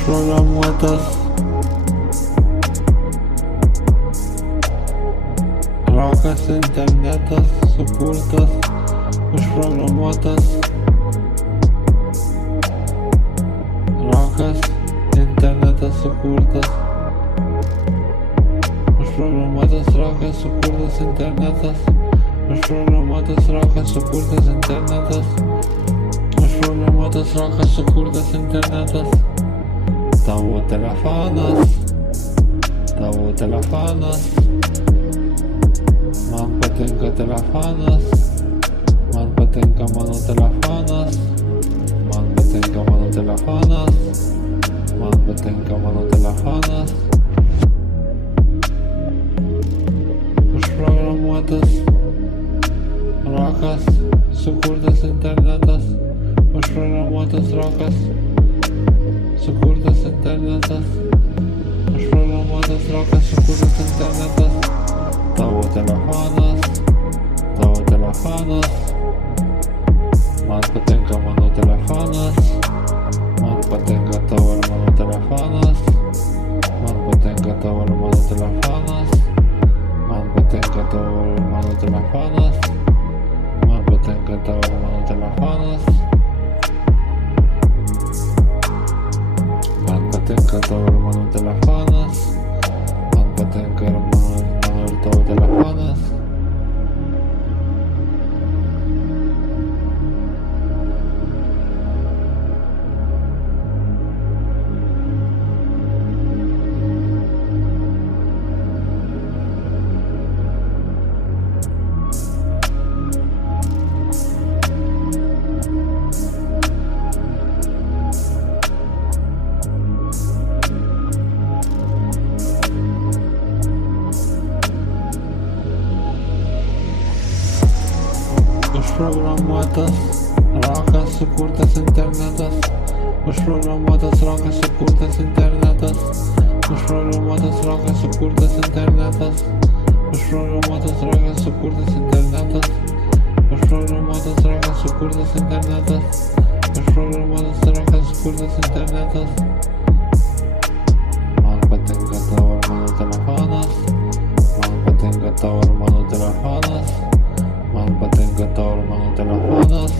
Užprogramuotas rokas, internetas sukurtas, užprogramuotas rokas, internetas sukurtas, užprogramuotas rokas, sukurtas internetas, užprogramuotas rokas, sukurtas internetas, užprogramuotas rokas, sukurtas internetas. Tavo telefonas, man patinka telefonas, man patinka mano telefonas, man patinka mano telefonas, man patinka mano telefonas. Užprogramuotas rokas, sukurtas internetas, užprogramuotas rokas, sukurtas internetas, užprogramuotas rokas, sukurtas internetas. Tavo telefonas, man patinka mano telefonas, man patinka tavo ir mano telefonas, man patinka tavo ir mano telefonas, man patinka tavo ir mano telefonas, man patinka tavo ir mano telefonas, man patinka tavo ir mano telefonas, man patinka ir mano ir tavo telefonas. Užprogramuotas rokas, sukurtas internetas, užprogramuotas rokas, sukurtas internetas, užprogramuotas rokas, sukurtas internetas, užprogramuotas rokas, sukurtas internetas, užprogramuotas rokas, sukurtas internetas, užprogramuotas rokas, sukurtas internetas. Man patinka tavo ir mano telefonas, man patinka tavo ir mano telefonas, man patinka tavo ir mano telefonas,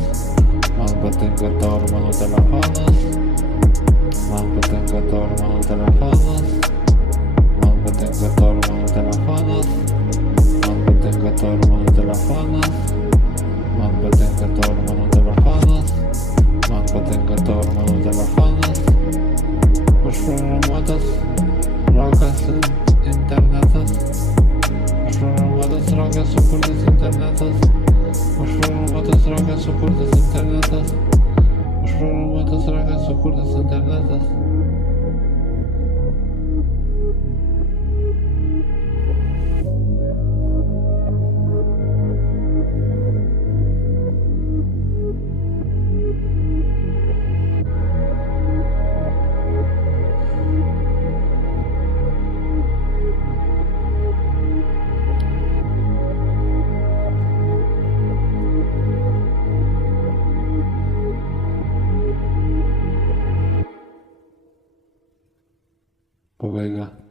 man patinka tavo ir mano telefonas, man patinka tavo ir mano telefonas, man patinka tavo ir mano telefonas, man patinka tavo ir mano telefonas, man patinka tavo ir mano telefonas, man patinka tavo ir mano telefonas. Užprogramuotas rokas, internetas, užprogramuotas rokas, sukurtas internetas, užprogramuotas rokas, sukurtas internetas, užprogramuotas rokas, sukurtas internetas. Pabaiga.